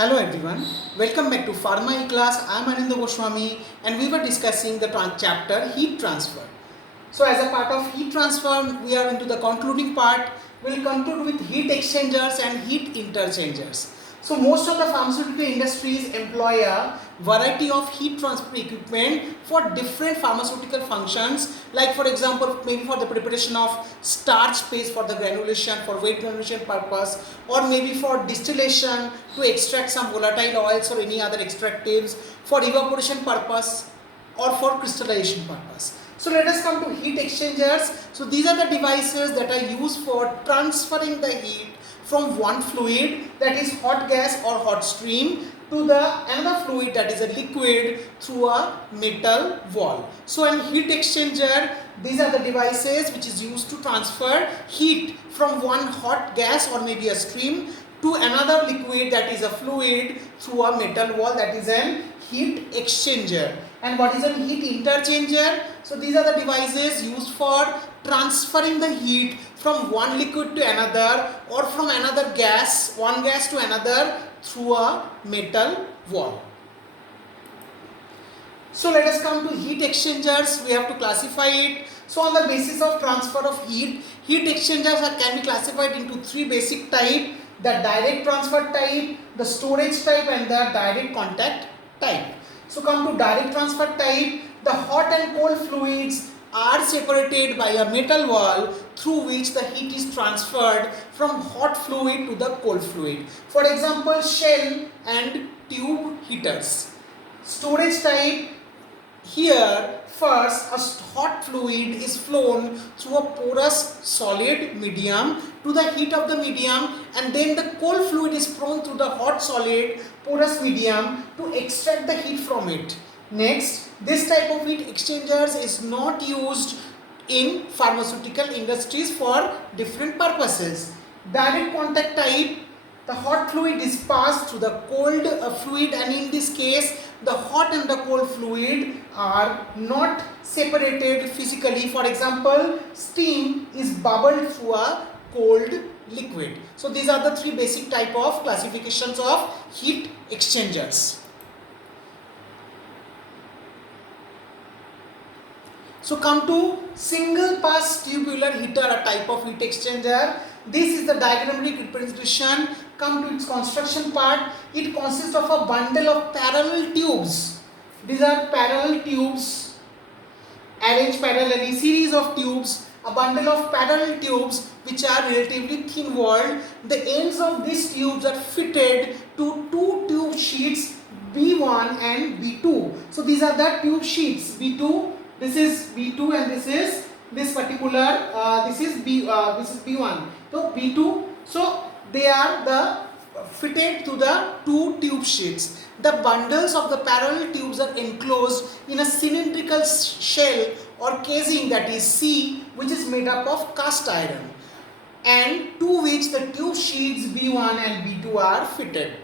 Hello everyone, welcome back to Pharma E-Class. I am Anindya Goswami and we were discussing the chapter heat transfer. So as a part of heat transfer, we are into the concluding part. We will conclude with heat exchangers and heat interchangers. So most of the pharmaceutical industries employ a variety of heat transfer equipment for different pharmaceutical functions, like for example maybe for the preparation of starch paste for the granulation, for weight granulation purpose, or maybe for distillation to extract some volatile oils or any other extractives, for evaporation purpose or for crystallization purpose. So let us come to heat exchangers. So these are the devices that are used for transferring the heat from one fluid, that is hot gas or hot stream, to the another fluid, that is a liquid, through a metal wall. So in heat exchanger, these are the devices which is used to transfer heat from one hot gas or maybe a stream to another liquid, that is a fluid, through a metal wall, that is an heat exchanger. And what is a heat interchanger? So these are the devices used for transferring the heat from one liquid to another, or from another gas, one gas to another, through a metal wall. So let us come to heat exchangers. We have to classify it. So on the basis of transfer of heat, heat exchangers can be classified into three basic types: the direct transfer type, the storage type, and the direct contact type. So come to direct transfer type, the hot and cold fluids are separated by a metal wall through which the heat is transferred from hot fluid to the cold fluid. For example, shell and tube heaters. Storage type, here first a hot fluid is flown through a porous solid medium to the heat of the medium, and then the cold fluid is flown through the hot solid porous medium to extract the heat from it. Next, this type of heat exchangers is not used in pharmaceutical industries for different purposes. Direct contact type, the hot fluid is passed through the cold fluid, and in this case the hot and the cold fluid are not separated physically. For example, steam is bubbled through a cold liquid. So these are the three basic type of classifications of heat exchangers. So come to single pass tubular heater, a type of heat exchanger. This is the diagrammatic representation. Come to its construction part. It consists of a bundle of parallel tubes. These are parallel tubes arranged parallelly, series of tubes, a bundle of parallel tubes which are relatively thin walled. The ends of these tubes are fitted to two tube sheets, B1 and B2. So these are the tube sheets, B2. This is B2 and this is this particular this is B1. So B2. So they are the fitted to the two tube sheets. The bundles of the parallel tubes are enclosed in a cylindrical shell or casing, that is C, which is made up of cast iron, and to which the tube sheets B1 and B2 are fitted.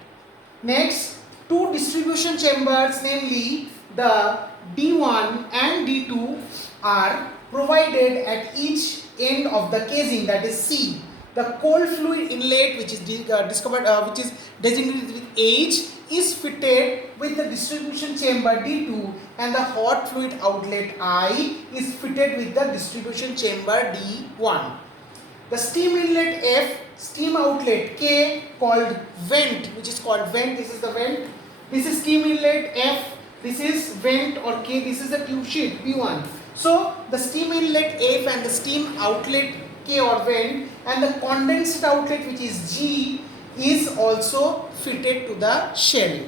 Next, two distribution chambers, namely the D1 and D2, are provided at each end of the casing, that is C. The cold fluid inlet, which is which is designated with H, is fitted with the distribution chamber D2, and the hot fluid outlet I is fitted with the distribution chamber D1. The steam inlet F, steam outlet K, called vent, which is called vent. This is the vent. This is steam inlet F. This is vent or K. This is the tube sheet B1. So the steam inlet F and the steam outlet K or vent, and the condensate outlet, which is G, is also fitted to the shell.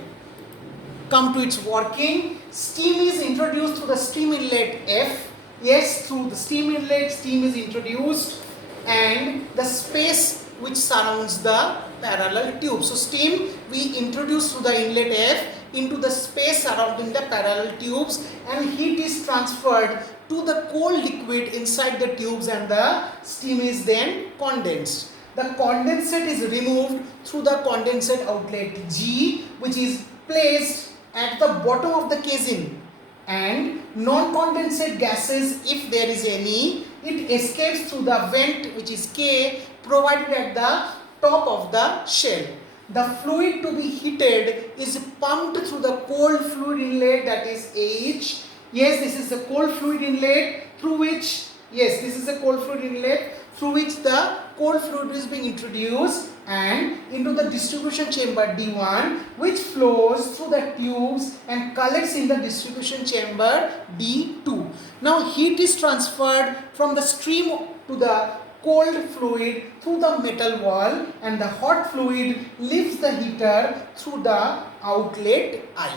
Come to its working. Steam is introduced through the steam inlet F. Yes, through the steam inlet steam is introduced, and the space which surrounds the parallel tube. So steam we introduce through the inlet F into the space surrounding the parallel tubes, and heat is transferred to the cold liquid inside the tubes, and the steam is then condensed. The condensate is removed through the condensate outlet G, which is placed at the bottom of the casing, and non-condensate gases, if there is any, it escapes through the vent, which is K, provided at the top of the shell. the fluid to be heated is pumped through the cold fluid inlet, that is H. Yes, this is the cold fluid inlet through which, yes, this is the cold fluid inlet through which the cold fluid is being introduced and into the distribution chamber D1, which flows through the tubes and collects in the distribution chamber D2. Now heat is transferred from the stream to the cold fluid through the metal wall, and the hot fluid leaves the heater through the outlet I.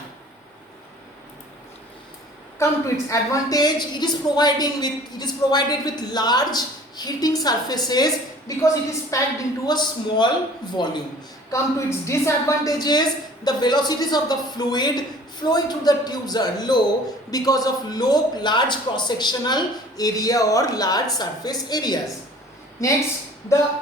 Come to its advantage, it is provided with large heating surfaces because it is packed into a small volume. Come to its disadvantages, the velocities of the fluid flowing through the tubes are low because of large cross-sectional area or large surface areas. Next, the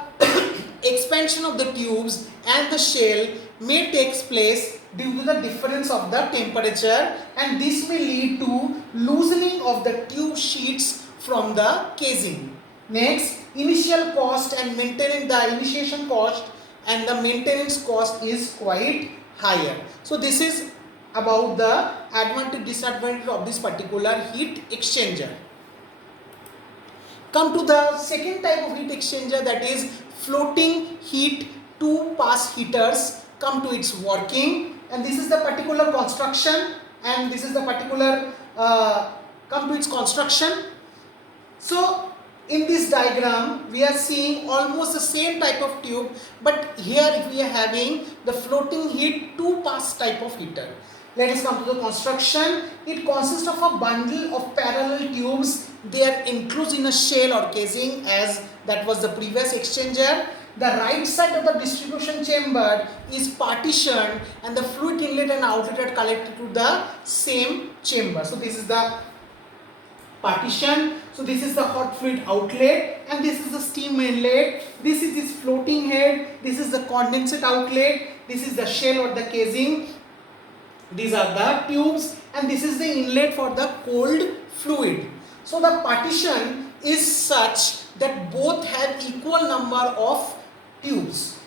expansion of the tubes and the shell may take place due to the difference of the temperature, and this may lead to loosening of the tube sheets from the casing. Next, initial cost and initiation cost and the maintenance cost is quite higher. So this is about the advantage disadvantage of this particular heat exchanger. Come to the second type of heat exchanger, that is floating heat two-pass heaters. Come to its working, and this is the particular construction, and this is the particular come to its construction. So in this diagram we are seeing almost the same type of tube, but here we are having the floating heat two-pass type of heater. Let us come to the construction. It consists of a bundle of parallel tubes. They are enclosed in a shell or casing, as that was the previous exchanger. The right side of the distribution chamber is partitioned and the fluid inlet and outlet are connected to the same chamber. So this is the partition. So this is the hot fluid outlet and this is the steam inlet. This is this floating head. This is the condensate outlet. This is the shell or the casing. These are the tubes and this is the inlet for the cold fluid. So the partition is such that both have equal number of tubes,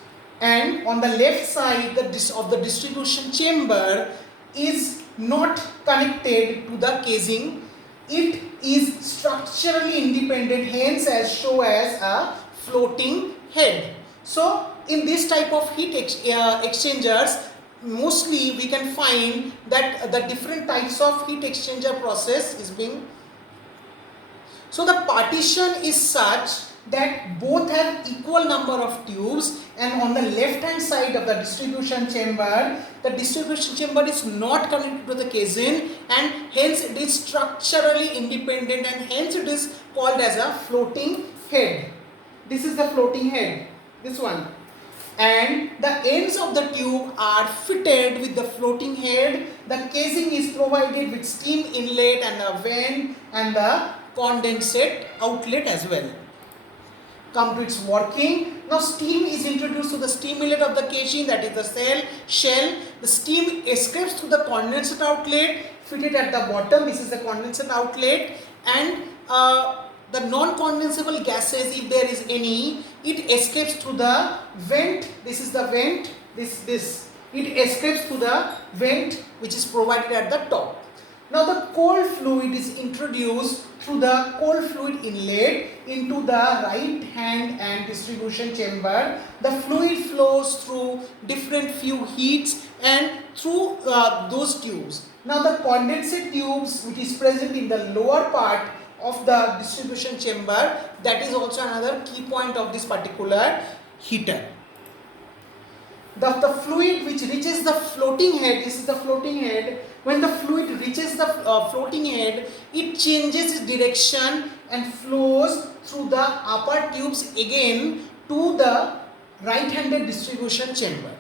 and on the left side of the distribution chamber is not connected to the casing. It is structurally independent, hence as shown as a floating head. So in this type of heat exchangers, mostly we can find that the different types of heat exchanger process is being. So the partition is such that both have equal number of tubes, and on the left hand side of the distribution chamber, the distribution chamber is not connected to the casing and hence it is structurally independent and hence it is called as a floating head. This is the floating head, this one. And the ends of the tube are fitted with the floating head. The casing is provided with steam inlet and a vent and the condensate outlet as well. Come to its working. Now steam is introduced to the steam inlet of the casing, that is the shell. The steam escapes through the condensate outlet fitted at the bottom. This is the condensate outlet, and the non-condensable gases, if there is any, it escapes through the vent. This is the vent. It escapes through the vent which is provided at the top. Now the cold fluid is introduced through the cold fluid inlet into the right hand and distribution chamber. The fluid flows through different few heats and through those tubes. Now the condensate tubes which is present in the lower part of the distribution chamber, that is also another key point of this particular heater. The fluid which reaches the floating head, this is the floating head. When the fluid reaches the floating head, it changes its direction and flows through the upper tubes again to the right-handed distribution chamber.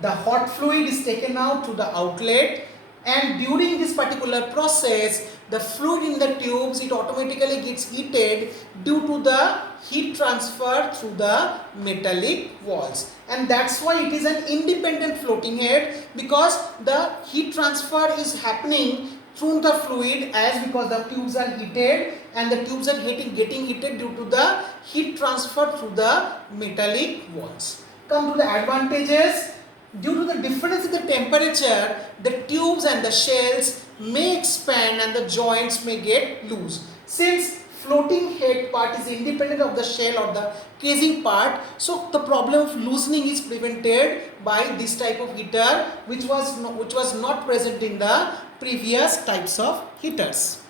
The hot fluid is taken out to the outlet, and during this particular process, the fluid in the tubes, it automatically gets heated due to the heat transfer through the metallic walls, and that's why it is an independent floating head, because the heat transfer is happening through the fluid because the tubes are heated and the tubes are getting heated due to the heat transfer through the metallic walls. Come to the advantages. due to the difference in the temperature, the tubes and the shells may expand and the joints may get loose. Since floating head part is independent of the shell or the casing part, so the problem of loosening is prevented by this type of heater, which was not present in the previous types of heaters.